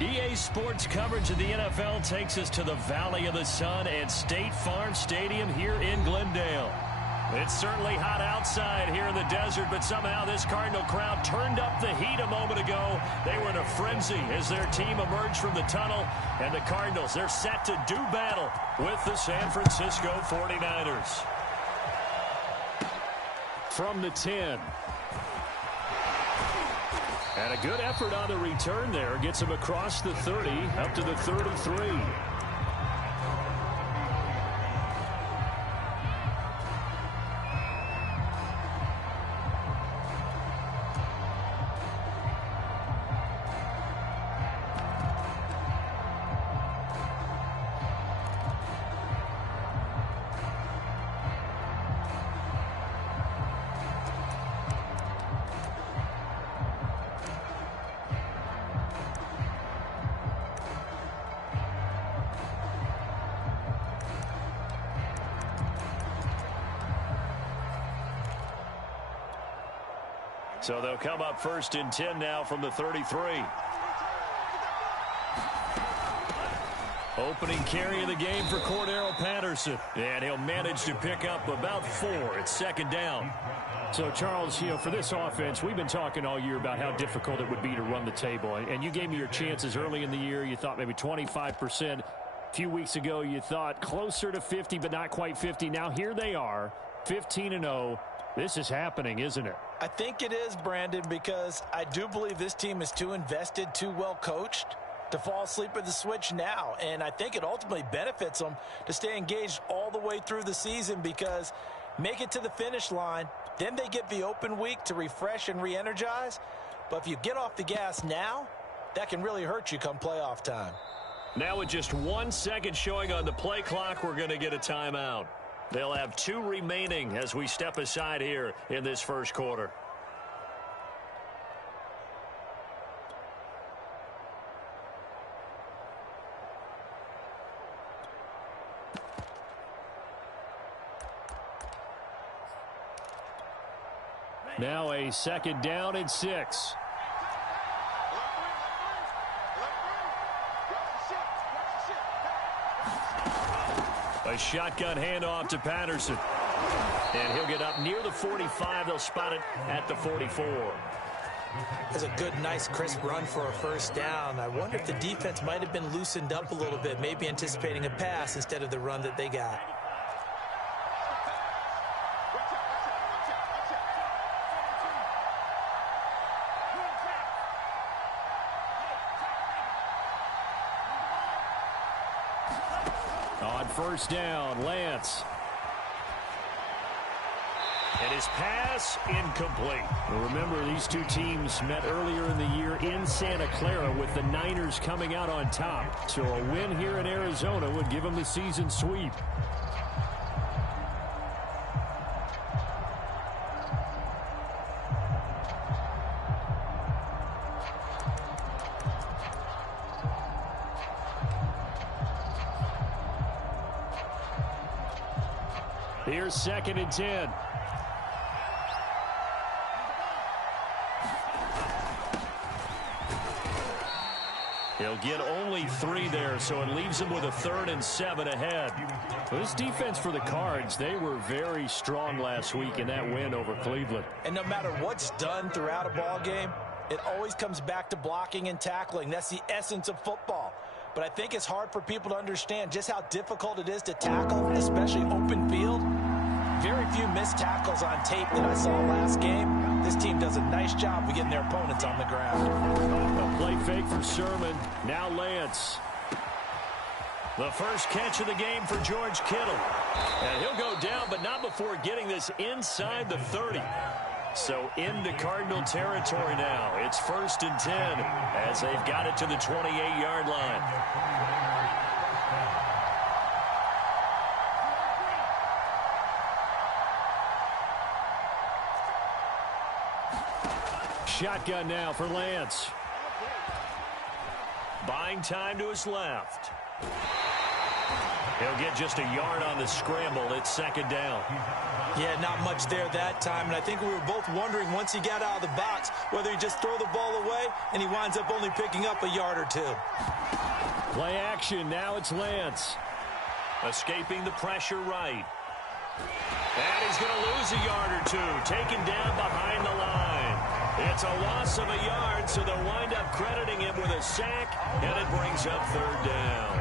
EA Sports coverage of the NFL takes us to the Valley of the Sun at State Farm Stadium here in Glendale. It's certainly hot outside here in the desert, but somehow this Cardinal crowd turned up the heat a moment ago. They were in a frenzy as their team emerged from the tunnel, and the Cardinals, they're set to do battle with the San Francisco 49ers. From the 10. And a good effort on the return there. Gets him across the 30, up to the 33. So they'll come up first and 10 now from the 33. Opening carry of the game for Cordero Patterson. And he'll manage to pick up about 4. It's second down. So, Charles, for this offense, we've been talking all year about how difficult it would be to run the table. And you gave me your chances early in the year. You thought maybe 25%. A few weeks ago, you thought closer to 50, but not quite 50. Now here they are, 15-0. This is happening, isn't it? I think it is, Brandon, because I do believe this team is too invested, too well coached to fall asleep at the switch now. And I think it ultimately benefits them to stay engaged all the way through the season, because make it to the finish line, then they get the open week to refresh and re-energize. But if you get off the gas now, that can really hurt you come playoff time. Now with just 1 second showing on the play clock, we're going to get a timeout. They'll have 2 remaining as we step aside here in this first quarter. Now a second down and 6. A shotgun handoff to Patterson. And he'll get up near the 45. They'll spot it at the 44. That's a good, nice, crisp run for a first down. I wonder if the defense might have been loosened up a little bit, maybe anticipating a pass instead of the run that they got. On first down, Lance. And his pass incomplete. Well, remember, these two teams met earlier in the year in Santa Clara with the Niners coming out on top. So a win here in Arizona would give them the season sweep. Here's second and 10. He'll get only 3 there, so it leaves him with a 3rd and 7 ahead. Well, this defense for the Cards, they were very strong last week in that win over Cleveland. And no matter what's done throughout a ball game, it always comes back to blocking and tackling. That's the essence of football. But I think it's hard for people to understand just how difficult it is to tackle, especially open field. Very few missed tackles on tape that I saw last game. This team does a nice job of getting their opponents on the ground. A play fake for Sherman. Now Lance. The first catch of the game for George Kittle. And he'll go down, but not before getting this inside the 30. So into Cardinal territory now. It's 1st and 10 as they've got it to the 28-yard line. Shotgun now for Lance. Buying time to his left. He'll get just a yard on the scramble. It's second down. Yeah, not much there that time. And I think we were both wondering once he got out of the box whether he just throw the ball away and he winds up only picking up a yard or two. Play action. Now it's Lance. Escaping the pressure right. And he's going to lose a yard or two. Taken down behind the line. It's a loss of a yard, so they'll wind up crediting him with a sack, and it brings up third down.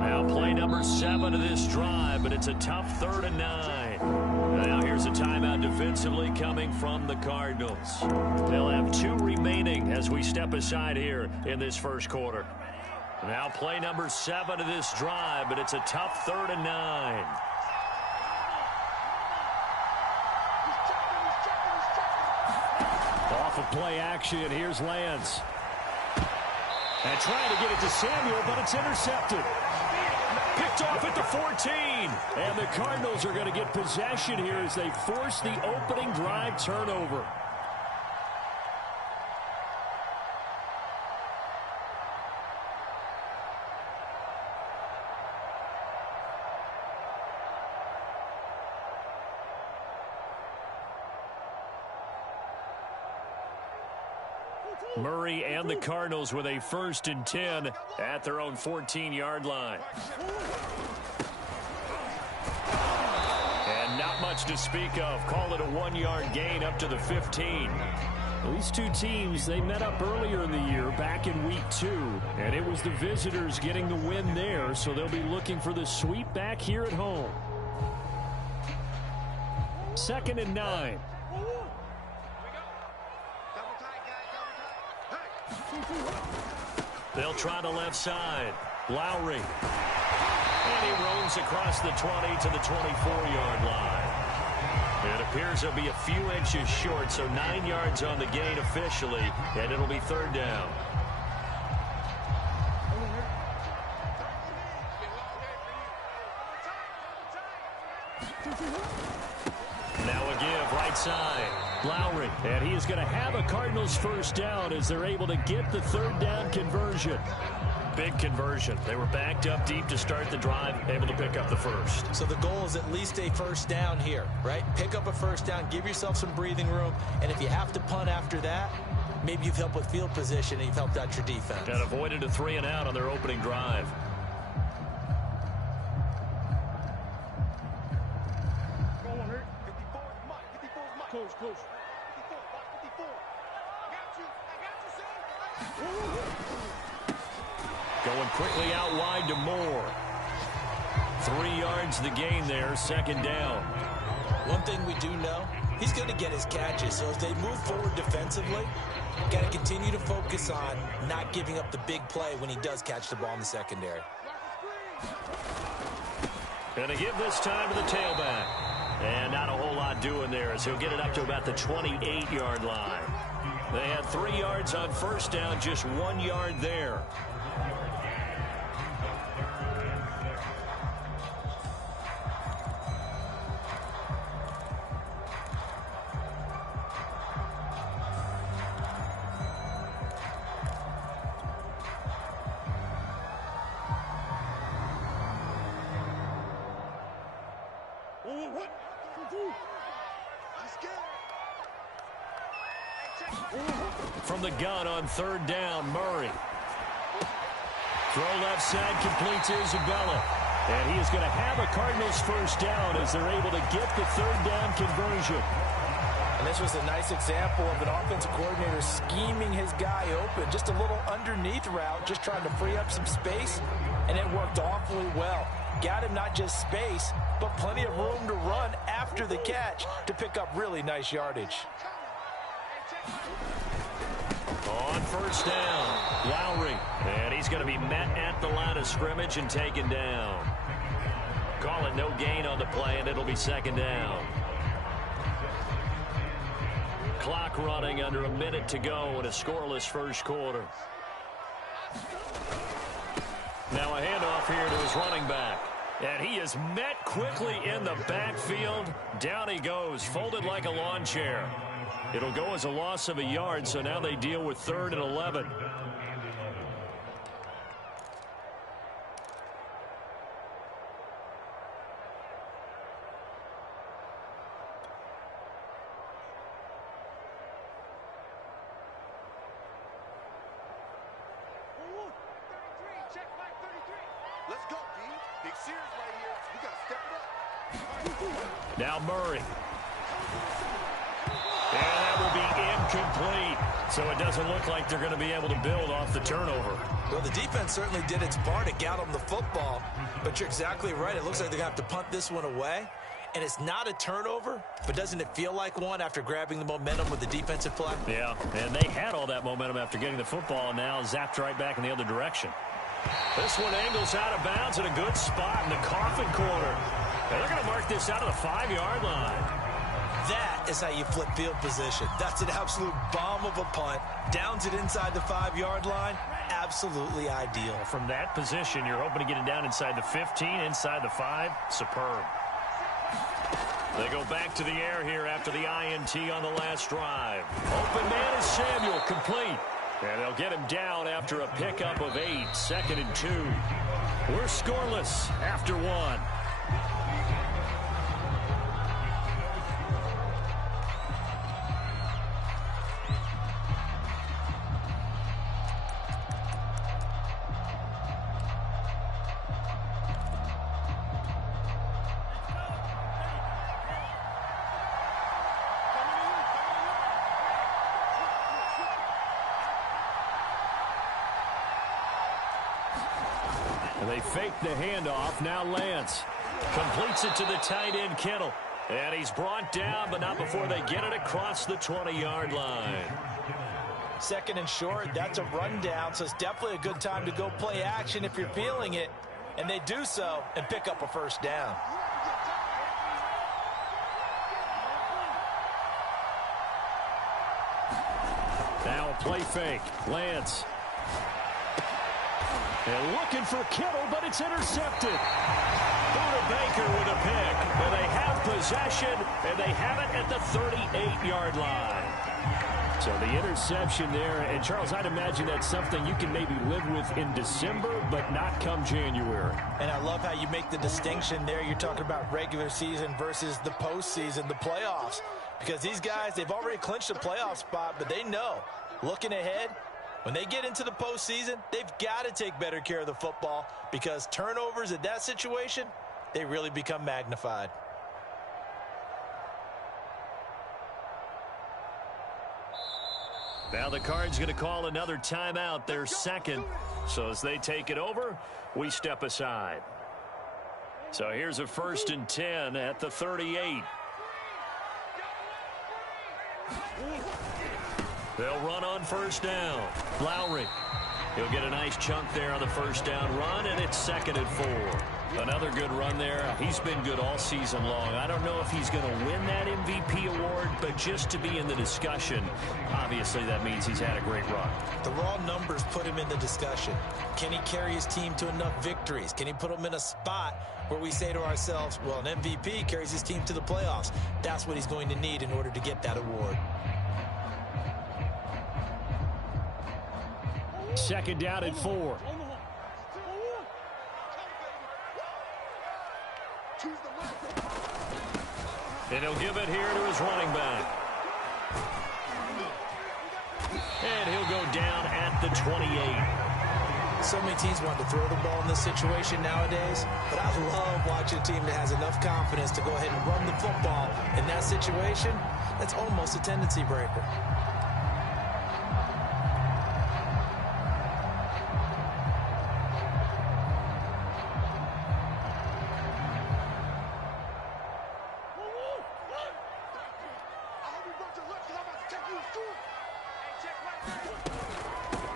Now play number 7 of this drive, but it's a tough 3rd and 9. Now here's a timeout defensively coming from the Cardinals. They'll have 2 remaining as we step aside here in this first quarter. Now play number 7 of this drive, but it's a tough 3rd and 9. Off of play action, here's Lance. And trying to get it to Samuel, but it's intercepted. Picked off at the 14. And the Cardinals are going to get possession here as they force the opening drive turnover. Murray and the Cardinals with a 1st and 10 at their own 14-yard line. And not much to speak of. Call it a 1-yard gain up to the 15. Well, these two teams, they met up earlier in the year back in week 2. And it was the visitors getting the win there, so they'll be looking for the sweep back here at home. 2nd and 9. They'll try the left side. Lowry. And he roams across the 20 to the 24-yard line. It appears he'll be a few inches short, so 9 yards on the gain officially, and it'll be 3rd down. Now a give, right side. Lowry, and he is going to have a Cardinals 1st down as they're able to get the 3rd down conversion. Big conversion. They were backed up deep to start the drive, able to pick up the 1st. So the goal is at least a 1st down here, right? Pick up a 1st down, give yourself some breathing room, and if you have to punt after that, maybe you've helped with field position and you've helped out your defense. And avoided a 3 and out on their opening drive. Going quickly out wide to Moore. 3 yards the gain there, 2nd down. One thing we do know, he's going to get his catches. So as they move forward defensively, got to continue to focus on not giving up the big play when he does catch the ball in the secondary. Going to give this time to the tailback. And not a whole lot doing there as he'll get it up to about the 28-yard line. They had 3 yards on 1st down, just 1 yard there. From the gun on 3rd down, Murray. Throw left side, complete to Isabella. And he is going to have a Cardinals 1st down as they're able to get the 3rd down conversion. And this was a nice example of an offensive coordinator scheming his guy open. Just a little underneath route, just trying to free up some space, and it worked awfully well. Got him not just space, but plenty of room to run after the catch to pick up really nice yardage. On 1st down, Lowry. And he's going to be met at the line of scrimmage and taken down. Call it no gain on the play, and it'll be 2nd down. Clock running under a minute to go in a scoreless first quarter. Now a handoff here to his running back. And he is met quickly in the backfield. Down he goes, folded like a lawn chair. It'll go as a loss of a yard, so now they deal with 3rd and 11. Let's go, D. Big series right here. We got to step it up. Now Murray. And that will be incomplete. So it doesn't look like they're going to be able to build off the turnover. Well, the defense certainly did its part to get them the football. But you're exactly right. It looks like they're going to have to punt this one away. And it's not a turnover, but doesn't it feel like one after grabbing the momentum with the defensive play? Yeah, and they had all that momentum after getting the football, and now zapped right back in the other direction. This one angles out of bounds in a good spot in the coffin corner. And they're going to mark this out of the 5-yard line. That is how you flip field position. That's an absolute bomb of a punt. Downs it inside the 5-yard line. Absolutely ideal. From that position, you're hoping to get it down inside the 15, inside the 5. Superb. They go back to the air here after the INT on the last drive. Open man is Samuel, complete. And they'll get him down after a pickup of 8, 2nd and 2. We're scoreless after 1. And they fake the handoff. Now Lance completes it to the tight end, Kittle. And he's brought down, but not before they get it across the 20-yard line. 2nd and short, that's a rundown, so it's definitely a good time to go play action if you're feeling it. And they do so and pick up a 1st down. Now a play fake. Lance. And looking for Kittle, but it's intercepted. Buda Baker with a pick. And they have possession, and they have it at the 38-yard line. So the interception there, and Charles, I'd imagine that's something you can maybe live with in December, but not come January. And I love how you make the distinction there. You're talking about regular season versus the postseason, the playoffs. Because these guys, they've already clinched a playoff spot, but they know, looking ahead, when they get into the postseason, they've got to take better care of the football because turnovers at that situation, they really become magnified. Now the Cards going to call another timeout, their 2nd. So as they take it over, we step aside. So here's a 1st and 10 at the 38. They'll run on 1st down. Lowry. He'll get a nice chunk there on the 1st down run, and it's 2nd and 4. Another good run there. He's been good all season long. I don't know if he's going to win that MVP award, but just to be in the discussion, obviously that means he's had a great run. The raw numbers put him in the discussion. Can he carry his team to enough victories? Can he put them in a spot where we say to ourselves, well, an MVP carries his team to the playoffs. That's what he's going to need in order to get that award. 2nd down and 4. And he'll give it here to his running back. And he'll go down at the 28. So many teams want to throw the ball in this situation nowadays, but I love watching a team that has enough confidence to go ahead and run the football. In that situation, that's almost a tendency breaker.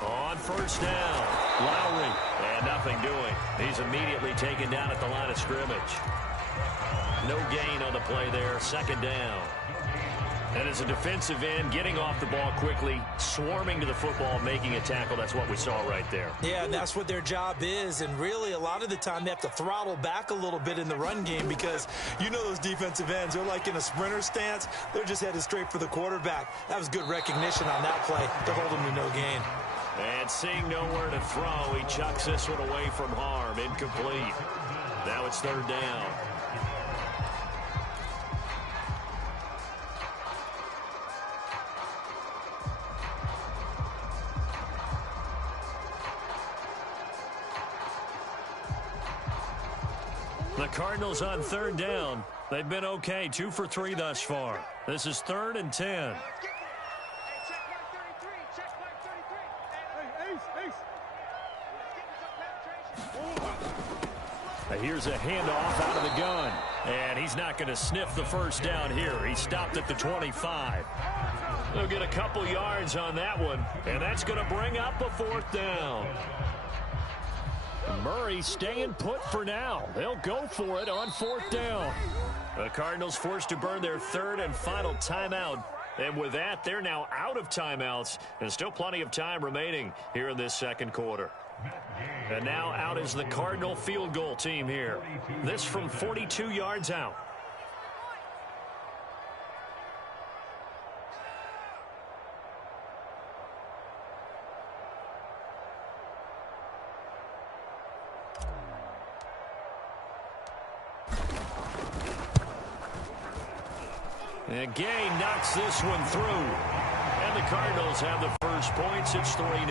On 1st down, Lowry, and nothing doing. He's immediately taken down at the line of scrimmage. No gain on the play there, 2nd down. And as a defensive end, getting off the ball quickly, swarming to the football, making a tackle, that's what we saw right there. Yeah, and that's what their job is. And really, a lot of the time, they have to throttle back a little bit in the run game because you know those defensive ends, they're like in a sprinter stance. They're just headed straight for the quarterback. That was good recognition on that play to hold them to no gain. And seeing nowhere to throw, he chucks this one away from harm. Incomplete. Now it's third down. The Cardinals on third down. They've been okay, 2 for 3 thus far. This is 3rd and 10. Here's a handoff out of the gun. And he's not going to sniff the first down here. He stopped at the 25. They'll get a couple yards on that one. And that's going to bring up a 4th down. Murray staying put for now. They'll go for it on 4th down. The Cardinals forced to burn their 3rd and final timeout. And with that, they're now out of timeouts. And still plenty of time remaining here in this second quarter. And now out is the Cardinal field goal team here. This from 42 yards out. And Gay knocks this one through. And the Cardinals have the first points. It's 3-0.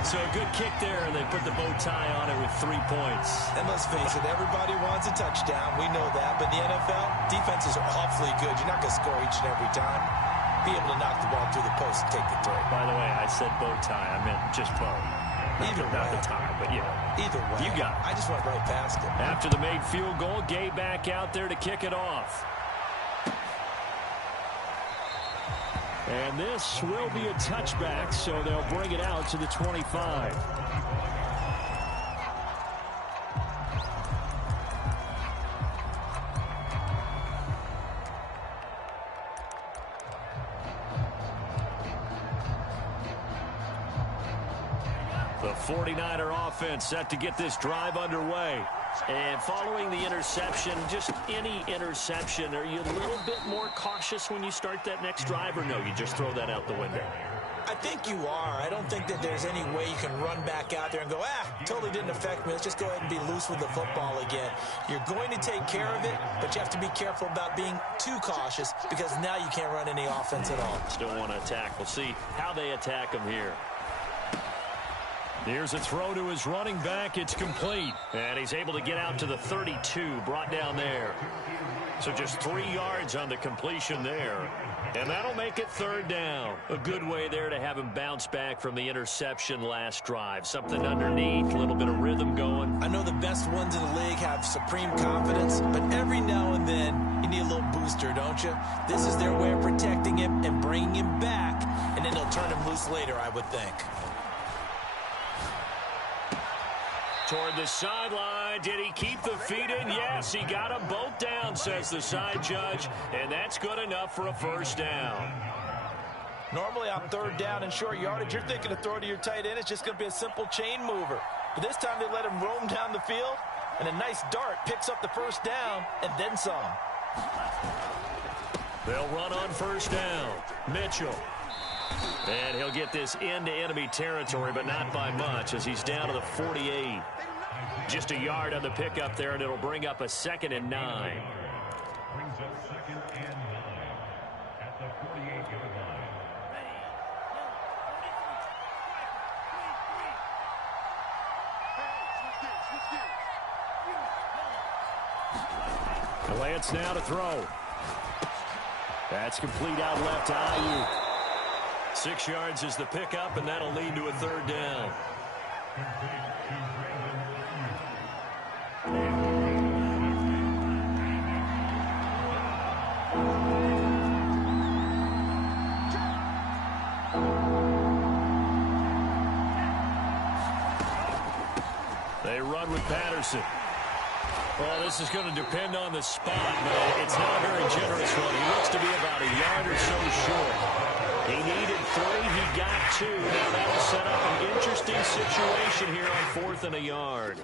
So a good kick there, and they put the bow tie on it with 3 points. And let's face it, everybody wants a touchdown. We know that. But in the NFL, defenses are awfully good. You're not going to score each and every time. Be able to knock the ball through the post and take the throw. By the way, I said bow tie. I meant just bow. Either way. Not the tie, but yeah. Either way. You got it. I just went right past it. After the made field goal, Gay back out there to kick it off. And this will be a touchback, so they'll bring it out to the 25. The 49er offense set to get this drive underway. And following the interception, just any interception, are you a little bit more cautious when you start that next drive, or no, you just throw that out the window? I think you are. I don't think that there's any way you can run back out there and go, totally didn't affect me. Let's just go ahead and be loose with the football again. You're going to take care of it, but you have to be careful about being too cautious because now you can't run any offense at all. Still want to attack. We'll see how they attack them here. Here's a throw to his running back. It's complete. And he's able to get out to the 32, brought down there. So just 3 yards on the completion there. And that'll make it third down. A good way there to have him bounce back from the interception last drive. Something underneath, a little bit of rhythm going. I know the best ones in the league have supreme confidence, but every now and then you need a little booster, don't you? This is their way of protecting him and bringing him back, and then they'll turn him loose later, I would think. Toward the sideline. Did he keep the feet in? Yes, he got them both down, says the side judge. And that's good enough for a first down. Normally on third down and short yardage, you're thinking of throw to your tight end. It's just going to be a simple chain mover. But this time they let him roam down the field, and a nice dart picks up the first down and then some. They'll run on first down. Mitchell. And he'll get this into enemy territory, but not by much as he's down to the 48. Just a yard on the pickup there, and it'll bring up a 2nd and 9. Brings up 2nd and 9 at the 48-yard line. Lance now to throw. That's complete out left to Ayuk. 6 yards is the pickup, and that'll lead to a third down. They run with Patterson. Well, this is going to depend on the spot, but it's not a very generous one. He looks to be about a yard or so short. He needed 3. He got 2. Now that'll set up an interesting situation here on 4th and a yard.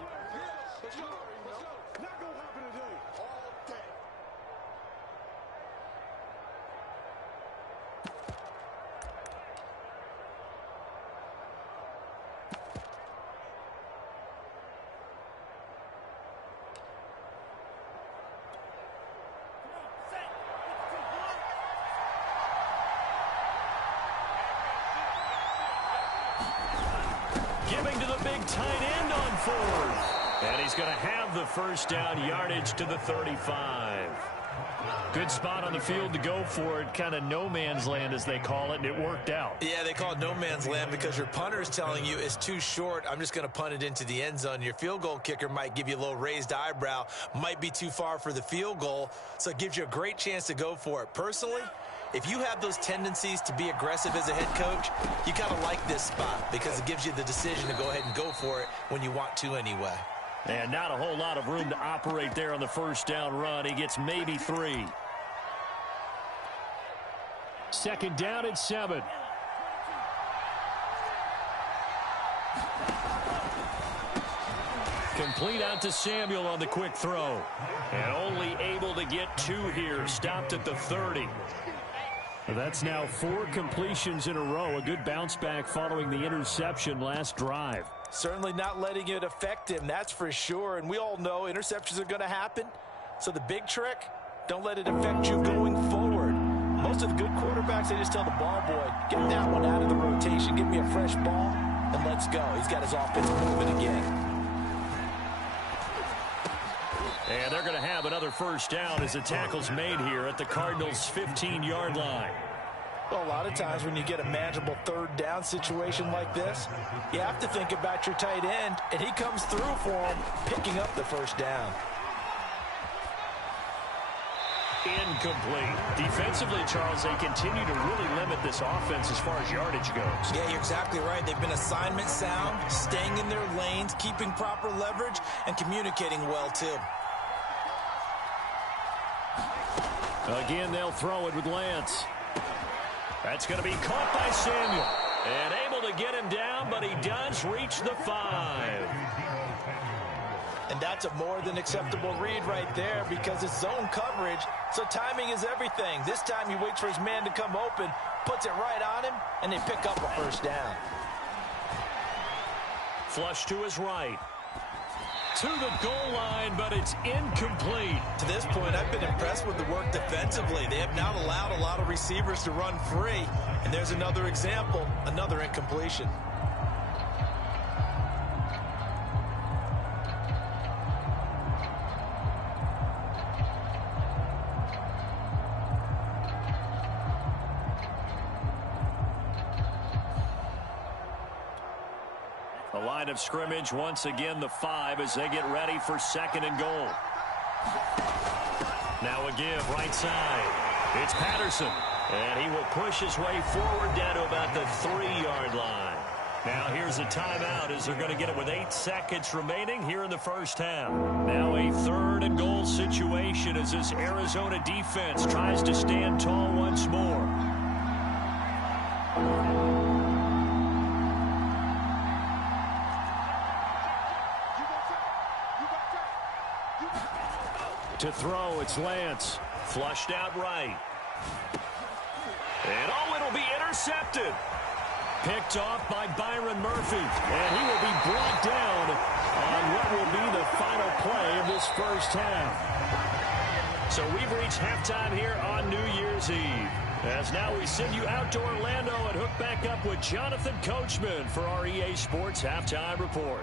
Giving to the big tight end on 4th. And he's going to have the first down, yardage to the 35. Good spot on the field to go for it. Kind of no man's land, as they call it, and it worked out. Yeah, they call it no man's land because your punter is telling you it's too short. I'm just going to punt it into the end zone. Your field goal kicker might give you a little raised eyebrow, might be too far for the field goal, so it gives you a great chance to go for it. Personally, if you have those tendencies to be aggressive as a head coach, you kind of like this spot because it gives you the decision to go ahead and go for it when you want to anyway. And not a whole lot of room to operate there on the first down run. He gets maybe 3. 2nd down and 7. Complete out to Samuel on the quick throw. And only able to get 2 here. Stopped at the 30. That's now 4 completions in a row. A good bounce back following the interception last drive. Certainly not letting it affect him, that's for sure. And we all know interceptions are going to happen. So the big trick, don't let it affect you going forward. Most of the good quarterbacks, they just tell the ball boy, get that one out of the rotation, give me a fresh ball, and let's go. He's got his offense moving again. And they're going to have another first down as the tackle's made here at the Cardinals' 15-yard line. Well, a lot of times when you get a manageable 3rd down situation like this, you have to think about your tight end, and he comes through for him, picking up the first down. Incomplete. Defensively, Charles, they continue to really limit this offense as far as yardage goes. Yeah, you're exactly right. They've been assignment sound, staying in their lanes, keeping proper leverage, and communicating well, too. Again, they'll throw it with Lance. That's going to be caught by Samuel. And able to get him down, but he does reach the 5. And that's a more than acceptable read right there because it's zone coverage, so timing is everything. This time he waits for his man to come open, puts it right on him, and they pick up a first down. Flush to his right. To the goal line, but it's incomplete. To this point, I've been impressed with the work defensively. They have not allowed a lot of receivers to run free. And there's another example, another incompletion. The line of scrimmage, once again, the 5 as they get ready for 2nd and goal. Now a give, right side. It's Patterson. And he will push his way forward down to about the 3-yard line. Now here's a timeout as they're going to get it with 8 seconds remaining here in the first half. Now a 3rd and goal situation as this Arizona defense tries to stand tall once more. To throw, it's Lance. Flushed out right. And oh, it'll be intercepted. Picked off by Byron Murphy. And he will be brought down on what will be the final play of this first half. So we've reached halftime here on New Year's Eve. As now we send you out to Orlando and hook back up with Jonathan Coachman for our EA Sports Halftime Report.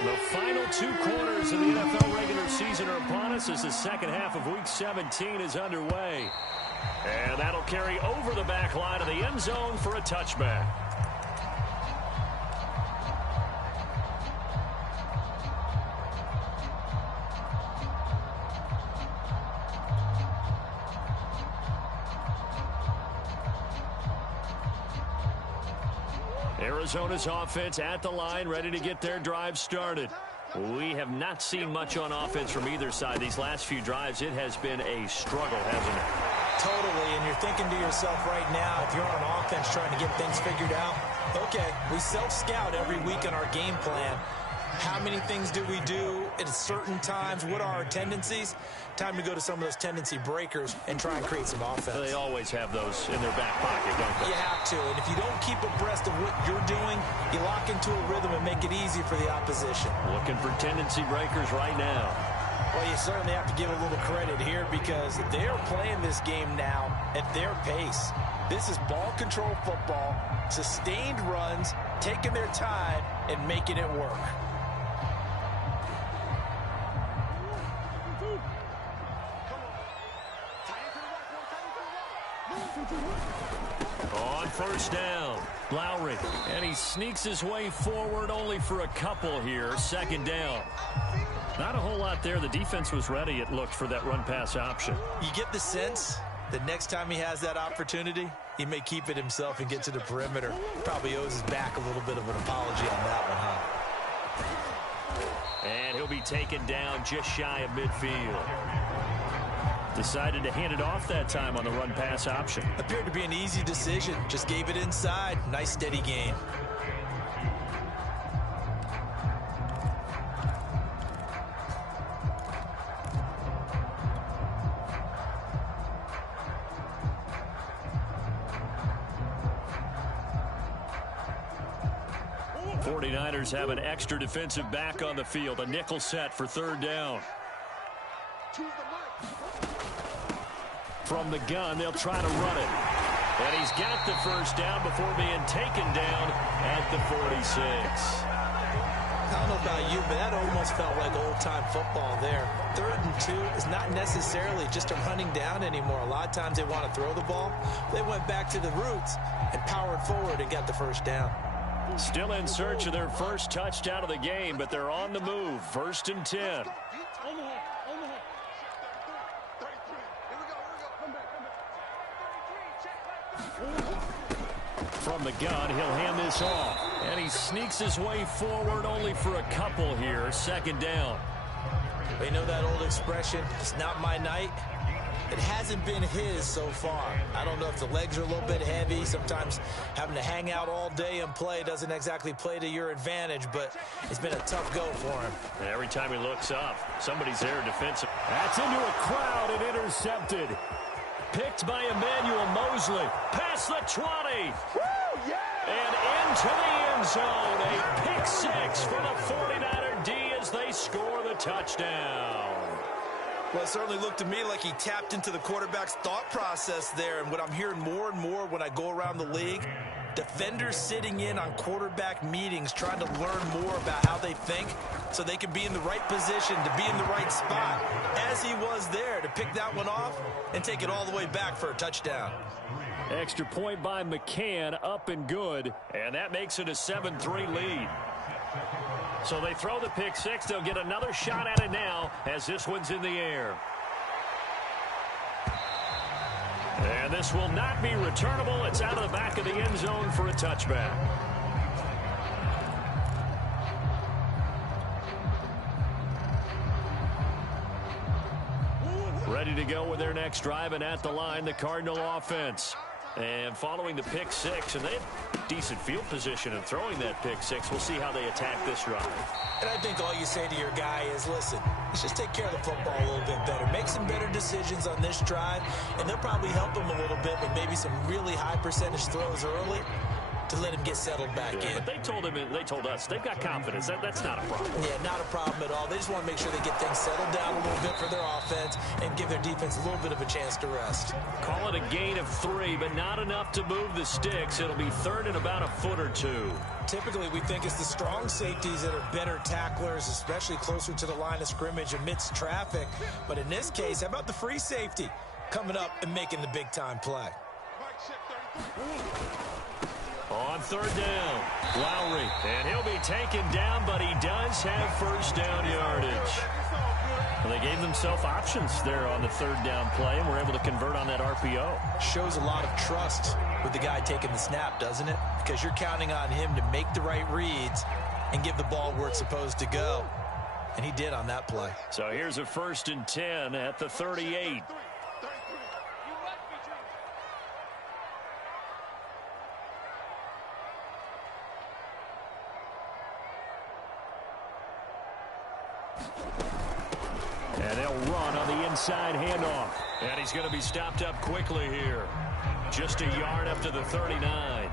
The final 2 quarters of the NFL regular season are upon us as the second half of Week 17 is underway. And that'll carry over the back line of the end zone for a touchback. Arizona's offense at the line, ready to get their drive started. We have not seen much on offense from either side. These last few drives, it has been a struggle, hasn't it? Totally, and you're thinking to yourself right now, if you're on offense trying to get things figured out, okay, we self-scout every week in our game plan. How many things do we do at certain times? What are our tendencies? Time to go to some of those tendency breakers and try and create some offense. They always have those in their back pocket, don't they? You have to, and if you don't keep abreast of what you're doing, you lock into a rhythm and make it easy for the opposition. Looking for tendency breakers right now. Well, you certainly have to give a little credit here because they're playing this game now at their pace. This is ball control football, sustained runs, taking their time, and making it work. On first down, Lowry, and he sneaks his way forward only for a couple here. Second down. Not a whole lot there. The defense was ready, it looked, for that run-pass option. You get the sense that next time he has that opportunity, he may keep it himself and get to the perimeter. Probably owes his back a little bit of an apology on that one, huh? And he'll be taken down just shy of midfield. Decided to hand it off that time on the run-pass option. Appeared to be an easy decision. Just gave it inside. Nice steady gain. '49ers have an extra defensive back on the field. A nickel set for third down. From the gun, they'll try to run it. And he's got the first down before being taken down at the 46. I don't know about you, but that almost felt like old-time football there. 3rd and 2 is not necessarily just a running down anymore. A lot of times they want to throw the ball. They went back to the roots and powered forward and got the first down. Still in search of their first touchdown of the game, but they're on the move. 1st and 10. From the gun, he'll hand this off. And he sneaks his way forward only for a couple here. 2nd down. You know that old expression, it's not my night? It hasn't been his so far. I don't know if the legs are a little bit heavy. Sometimes having to hang out all day and play doesn't exactly play to your advantage, but it's been a tough go for him. And every time he looks up, somebody's there defensive. That's into a crowd and intercepted. Picked by Emmanuel Mosley. Past the 20. Woo, yeah! And into the end zone. A pick six for the 49er D as they score the touchdown. Well, it certainly looked to me like he tapped into the quarterback's thought process there. And what I'm hearing more and more when I go around the league, defenders sitting in on quarterback meetings trying to learn more about how they think so they can be in the right position to be in the right spot, as he was there to pick that one off and take it all the way back for a touchdown. Extra point by McCann, up and good. And that makes it a 7-3 lead. So they throw the pick six. They'll get another shot at it now as this one's in the air. And this will not be returnable. It's out of the back of the end zone for a touchback. Ready to go with their next drive, and at the line, the Cardinal offense. And following the pick six, and they have decent field position in throwing that pick six. We'll see how they attack this drive. And I think all you say to your guy is, listen, let's just take care of the football a little bit better. Make some better decisions on this drive, and they'll probably help him a little bit with maybe some really high percentage throws early to let him get settled back in. But they told us they've got confidence. That's not a problem. Yeah, not a problem at all. They just want to make sure they get things settled down a little bit for their offense and give their defense a little bit of a chance to rest. Call it a gain of 3, but not enough to move the sticks. It'll be 3rd and about a foot or 2. Typically, we think it's the strong safeties that are better tacklers, especially closer to the line of scrimmage amidst traffic. But in this case, how about the free safety coming up and making the big-time play? On 3rd down, Lowry, and he'll be taken down, but he does have first down yardage. Well, they gave themselves options there on the third down play and were able to convert on that RPO. Shows a lot of trust with the guy taking the snap, doesn't it? Because you're counting on him to make the right reads and give the ball where it's supposed to go. And he did on that play. So here's a 1st and 10 at the 38. And they'll run on the inside handoff. And he's going to be stopped up quickly here. Just a yard up to the 39.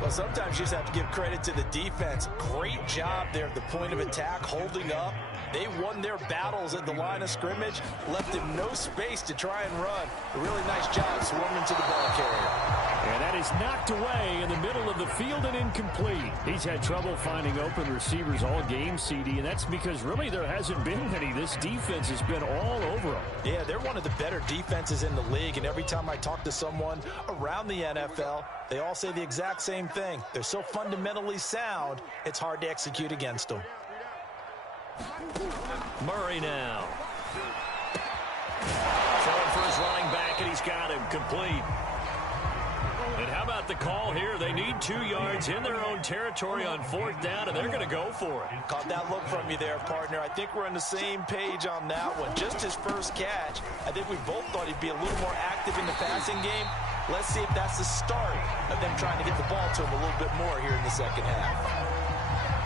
Well, sometimes you just have to give credit to the defense. Great job there at the point of attack, holding up. They won their battles at the line of scrimmage, left him no space to try and run. A really nice job swarming to the ball carrier. And that is knocked away in the middle of the field and incomplete. He's had trouble finding open receivers all game, CD, and that's because really there hasn't been any. This defense has been all over them. Yeah, they're one of the better defenses in the league, and every time I talk to someone around the NFL, they all say the exact same thing. They're so fundamentally sound, it's hard to execute against them. Murray now. Throwing for his running back, and he's got him complete. And how about the call here? They need 2 yards in their own territory on 4th down, and they're going to go for it. Caught that look from you there, partner. I think we're on the same page on that one. Just his first catch. I think we both thought he'd be a little more active in the passing game. Let's see if that's the start of them trying to get the ball to him a little bit more here in the second half.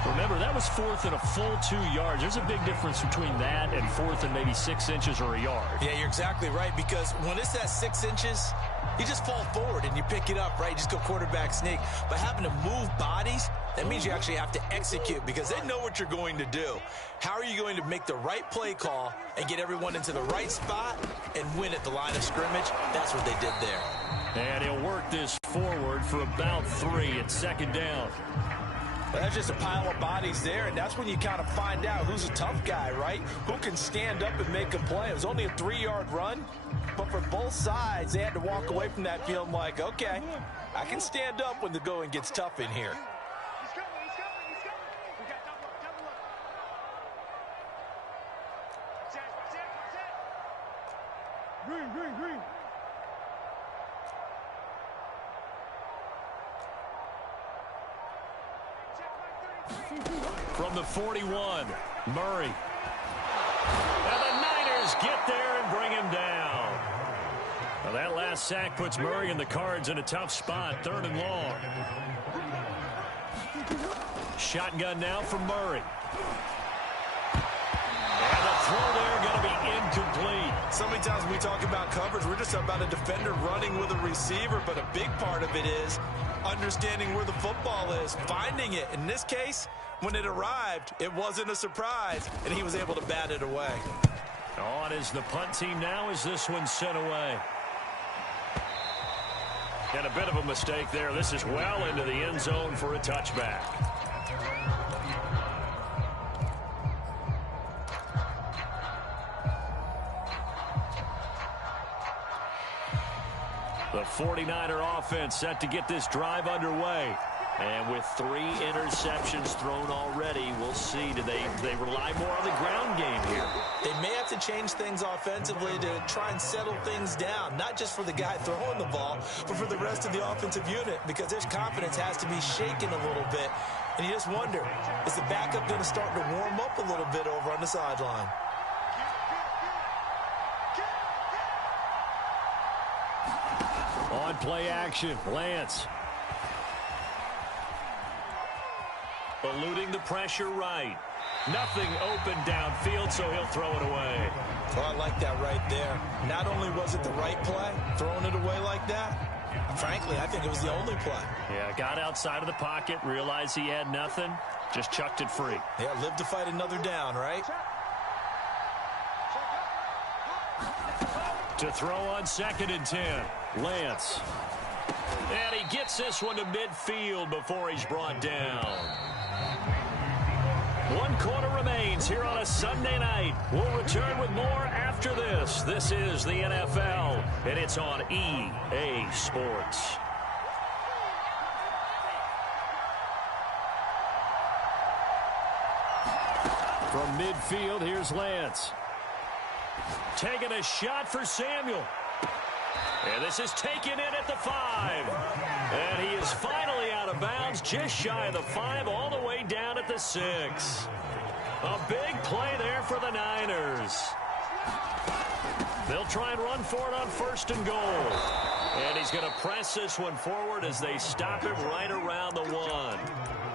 Remember, that was 4th and a full 2 yards. There's a big difference between that and 4th and maybe 6 inches or a yard. Yeah, you're exactly right, because when it's at 6 inches, you just fall forward and you pick it up, right? You just go quarterback sneak. But having to move bodies, that means you actually have to execute, because they know what you're going to do. How are you going to make the right play call and get everyone into the right spot and win at the line of scrimmage? That's what they did there. And he'll work this forward for about 3 at 2nd down. Well, that's just a pile of bodies there, and that's when you kind of find out who's a tough guy, right? Who can stand up and make a play. It was only a 3-yard run, but for both sides, they had to walk away from that feeling like, okay, I can stand up when the going gets tough in here. He's coming. We got double up. Green. From the 41, Murray. And the Niners get there and bring him down. Well, that last sack puts Murray and the Cards in a tough spot, 3rd and long. Shotgun now from Murray. And the throw there going to be incomplete. So many times when we talk about coverage, we're just about a defender running with a receiver, but a big part of it is understanding where the football is, finding it. In this case, when it arrived, it wasn't a surprise, and he was able to bat it away. On is the punt team now as this one's sent away. And a bit of a mistake there. This is well into the end zone for a touchback. The 49er offense set to get this drive underway. And with 3 interceptions thrown already, we'll see. Do they rely more on the ground game here? They may have to change things offensively to try and settle things down, not just for the guy throwing the ball, but for the rest of the offensive unit, because their confidence has to be shaken a little bit. And you just wonder, is the backup going to start to warm up a little bit over on the sideline? On play action, Lance. Eluding the pressure right. Nothing open downfield, so he'll throw it away. Well, I like that right there. Not only was it the right play, throwing it away like that, frankly, I think it was the only play. Yeah, got outside of the pocket, realized he had nothing, just chucked it free. Yeah, live to fight another down, right? To throw on 2nd and 10, Lance. And he gets this one to midfield before he's brought down. 1 quarter remains here on a Sunday night. We'll return with more after this. This is the NFL, and it's on EA Sports. From midfield, here's Lance. Taking a shot for Samuel. And this is taken in at the 5. And he is finally out of bounds, just shy of the 5, all the way down at the 6. A big play there for the Niners. They'll try and run for it on 1st and goal. And he's going to press this one forward as they stop him right around the 1.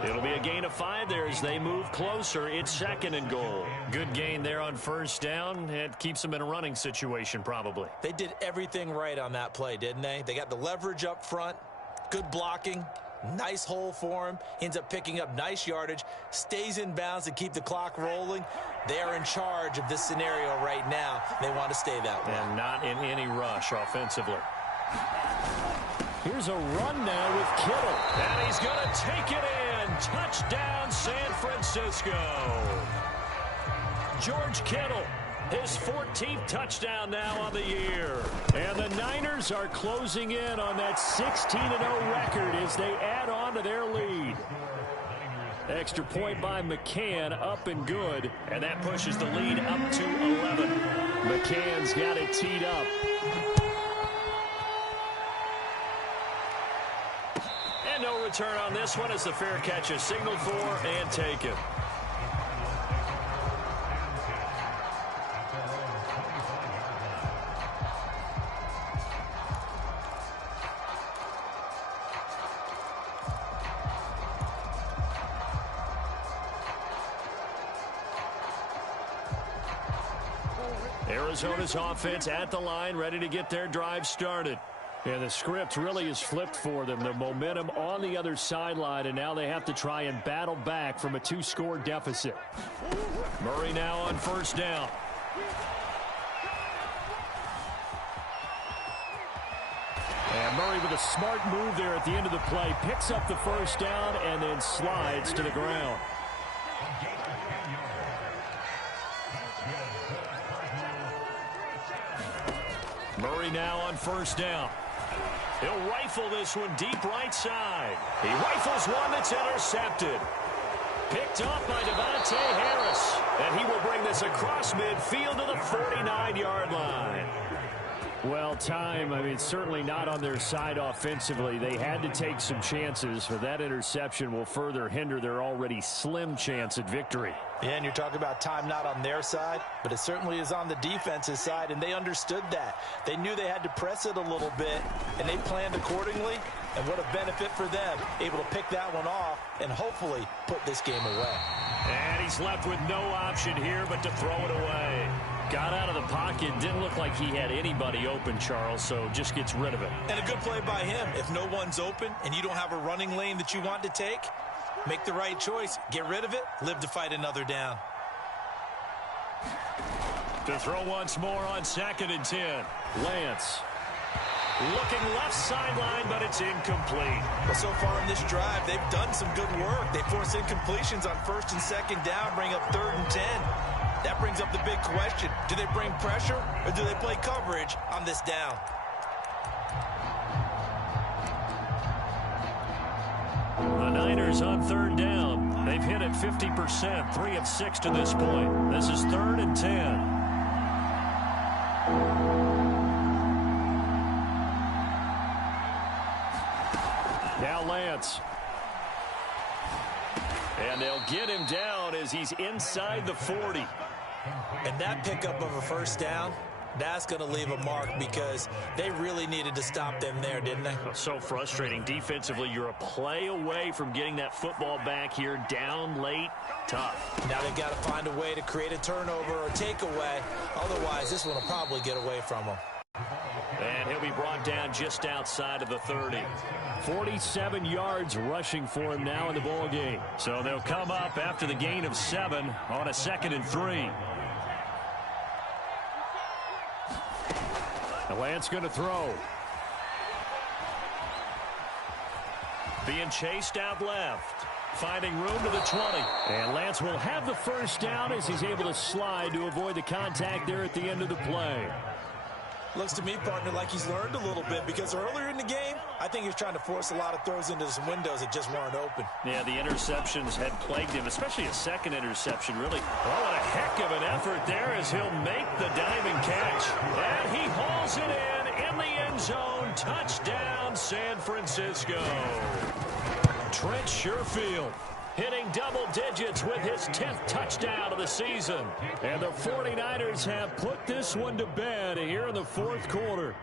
It'll be a gain of 5 there as they move closer. It's 2nd and goal. Good gain there on 1st down. It keeps them in a running situation probably. They did everything right on that play, didn't they? They got the leverage up front, good blocking, nice hole for him, ends up picking up nice yardage, stays in bounds to keep the clock rolling. They are in charge of this scenario right now. They want to stay that way. And not in any rush offensively. Here's a run now with Kittle. And he's going to take it in. Touchdown, San Francisco. George Kittle, his 14th touchdown now on the year. And the Niners are closing in on that 16-0 record as they add on to their lead. Extra point by McCann, up and good. And that pushes the lead up to 11. McCann's got it teed up. And no return on this one as the fair catch is signaled for and taken. Arizona's offense at the line, ready to get their drive started. And the script really is flipped for them. The momentum on the other sideline, and now they have to try and battle back from a 2-score deficit. Murray now on 1st down. And Murray with a smart move there at the end of the play. Picks up the 1st down and then slides to the ground. Murray now on 1st down. He'll rifle this one deep right side. He rifles one that's intercepted. Picked off by Devontae Harris. And he will bring this across midfield to the 49-yard line. Well, time, certainly not on their side offensively. They had to take some chances, but that interception will further hinder their already slim chance at victory. Yeah, and you're talking about time not on their side, but it certainly is on the defense's side, and they understood that. They knew they had to press it a little bit, and they planned accordingly, and what a benefit for them, able to pick that one off and hopefully put this game away. And he's left with no option here but to throw it away. Got out of the pocket, didn't look like he had anybody open, Charles, so just gets rid of it. And a good play by him. If no one's open and you don't have a running lane that you want to take, make the right choice. Get rid of it. Live to fight another down. To throw once more on 2nd and 10. Lance. Looking left sideline, but it's incomplete. Well, so far in this drive, they've done some good work. They force incompletions on 1st and 2nd down, bring up 3rd and 10. That brings up the big question. Do they bring pressure or do they play coverage on this down? The Niners on 3rd down. They've hit it 50%, 3 of 6 to this point. This is 3rd and 10. Now Lance. And they'll get him down as he's inside the 40. And that pickup of a 1st down, that's going to leave a mark because they really needed to stop them there, didn't they? So frustrating. Defensively, you're a play away from getting that football back here down late. Tough. Now they've got to find a way to create a turnover or takeaway. Otherwise, this one will probably get away from them. And he'll be brought down just outside of the 30. 47 yards rushing for him now in the ball game. So they'll come up after the gain of 7 on a 2nd and 3. Lance going to throw. Being chased out left. Finding room to the 20. And Lance will have the 1st down as he's able to slide to avoid the contact there at the end of the play. Looks to me, partner, like he's learned a little bit, because earlier in the game, I think he was trying to force a lot of throws into some windows that just weren't open. Yeah, the interceptions had plagued him, especially a second interception, really. Oh, what a heck of an effort there as he'll make the diving catch. And he hauls it in the end zone. Touchdown, San Francisco. Trent Sherfield hitting double digits with his 10th touchdown of the season. And the 49ers have put this one to bed here in the fourth quarter.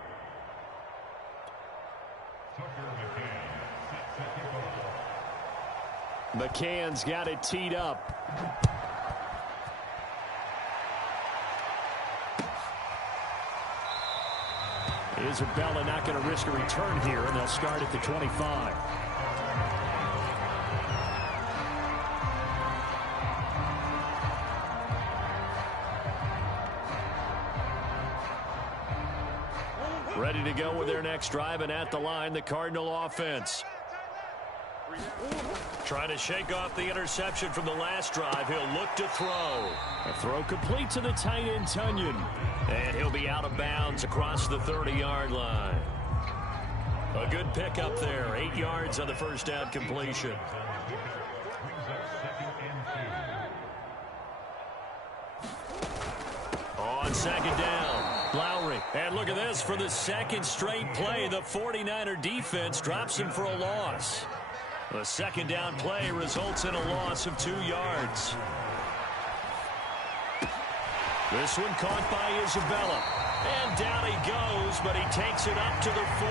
McCann's got it teed up. Isabella not going to risk a return here, and they'll start at the 25. Ready to go with their next drive, and at the line, the Cardinal offense. Trying to shake off the interception from the last drive. He'll look to throw. A throw complete to the tight end, Tunyon. And he'll be out of bounds across the 30-yard line. A good pickup there. 8 yards on the first down completion. On second down, Lowry. And look at this. For the second straight play, the 49er defense drops him for a loss. The second down play results in a loss of 2 yards. This one caught by Isabella. And down he goes, but he takes it up to the 40.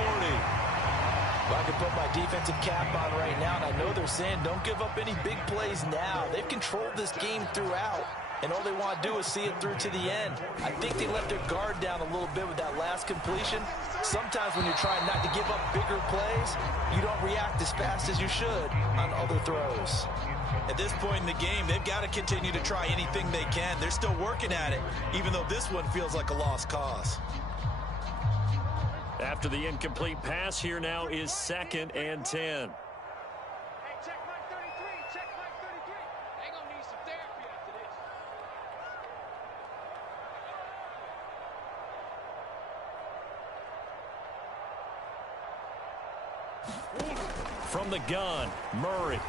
Well, I can put my defensive cap on right now, and I know they're saying don't give up any big plays now. They've controlled this game throughout, and all they want to do is see it through to the end. I think they let their guard down a little bit with that last completion. Sometimes when you're trying not to give up bigger plays, you don't react as fast as you should on other throws. At this point in the game, they've got to continue to try anything they can. They're still working at it, even though this one feels like a lost cause. After the incomplete pass, here now is 2nd and 10. Hey, check Mike 33. Check Mike 33. They gonna need some therapy after this. From the gun, Murray.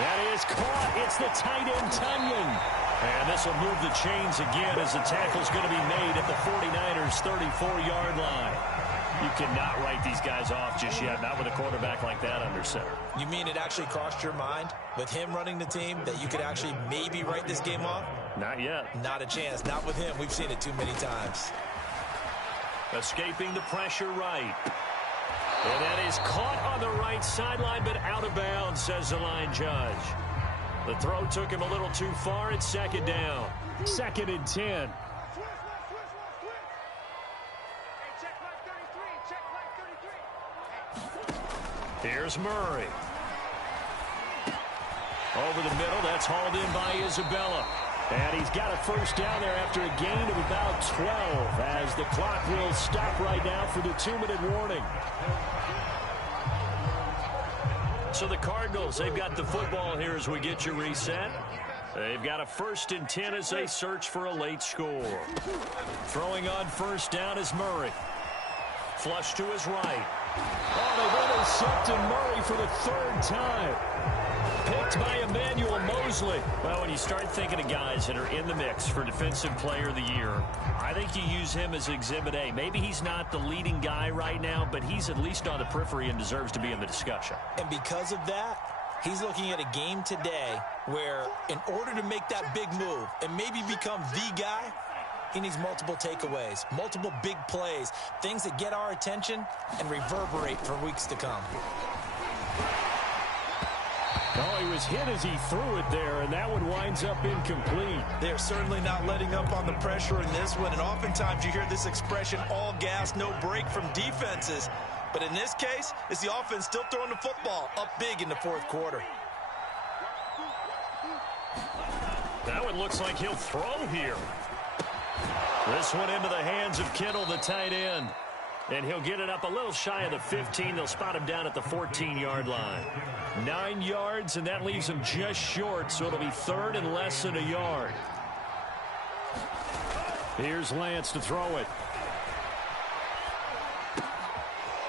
That is caught. It's the tight end, Tunyon. And this will move the chains again as the tackle's going to be made at the 49ers' 34-yard line. You cannot write these guys off just yet, not with a quarterback like that under center. You mean it actually crossed your mind with him running the team that you could actually maybe write this game off? Not yet. Not a chance. Not with him. We've seen it too many times. Escaping the pressure right. And that is caught on the right sideline, but out of bounds, says the line judge. The throw took him a little too far. It's 2nd down. 2nd and 10. Hey, check Mike 33. Check Mike 33. Here's Murray. Over the middle, that's hauled in by Isabella. And he's got a first down there after a gain of about 12 as the clock will stop right now for the 2-minute warning. So the Cardinals, they've got the football here as we get you reset. They've got a 1st and 10 as they search for a late score. Throwing on first down is Murray. Flush to his right. Oh, they've intercepted Murray for the 3rd time. Picked by Emmanuel Mosley. Well, when you start thinking of guys that are in the mix for Defensive Player of the Year, I think you use him as Exhibit A. Maybe he's not the leading guy right now, but he's at least on the periphery and deserves to be in the discussion. And because of that, he's looking at a game today where in order to make that big move and maybe become the guy, he needs multiple takeaways, multiple big plays, things that get our attention and reverberate for weeks to come. Oh, he was hit as he threw it there, and that one winds up incomplete. They're certainly not letting up on the pressure in this one, and oftentimes you hear this expression, all gas, no break from defenses. But in this case, it's the offense still throwing the football up big in the 4th quarter. That one looks like he'll throw here. This one into the hands of Kittle, the tight end. And he'll get it up a little shy of the 15. They'll spot him down at the 14-yard line. 9 yards, and that leaves him just short, so it'll be 3rd and less than a yard. Here's Lance to throw it.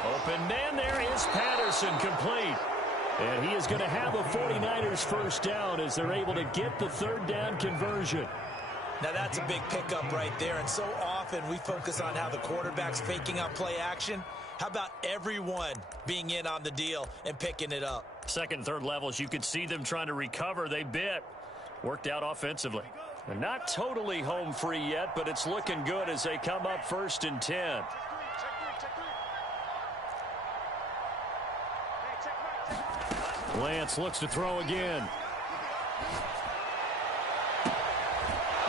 Open man, there is Patterson, complete. And he is going to have a 49ers first down as they're able to get the third down conversion. Now that's a big pickup right there, and so often we focus on how the quarterback's faking out play action. How about everyone being in on the deal and picking it up? Second, third levels, you could see them trying to recover. They bit. Worked out offensively. And not totally home free yet, but it's looking good as they come up 1st and 10. Lance looks to throw again.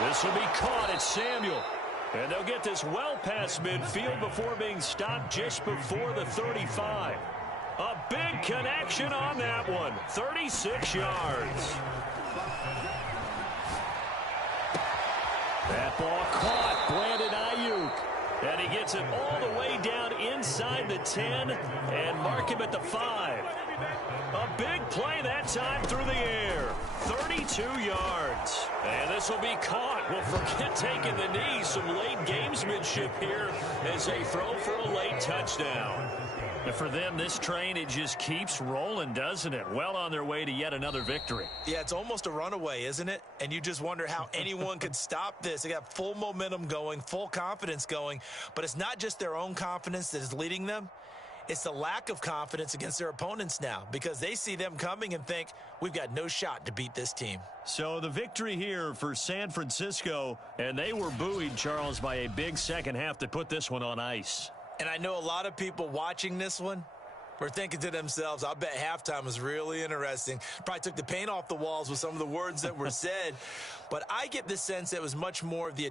This will be caught at Samuel. And they'll get this well past midfield before being stopped just before the 35. A big connection on that one. 36 yards. That ball caught. Brandon Ayuk. And he gets it all the way down inside the 10 and mark him at the 5. A big play that time through the air. 32 yards. And this will be caught. Well, forget taking the knee. Some late gamesmanship here as they throw for a late touchdown. And for them, this train, it just keeps rolling, doesn't it? Well on their way to yet another victory. Yeah, it's almost a runaway, isn't it? And you just wonder how anyone could stop this. They got full momentum going, full confidence going. But it's not just their own confidence that is leading them. It's the lack of confidence against their opponents now because they see them coming and think, we've got no shot to beat this team. So the victory here for San Francisco, and they were buoyed, Charles, by a big second half to put this one on ice. And I know a lot of people watching this one were thinking to themselves, I bet halftime was really interesting. Probably took the paint off the walls with some of the words that were said. But I get the sense that it was much more of the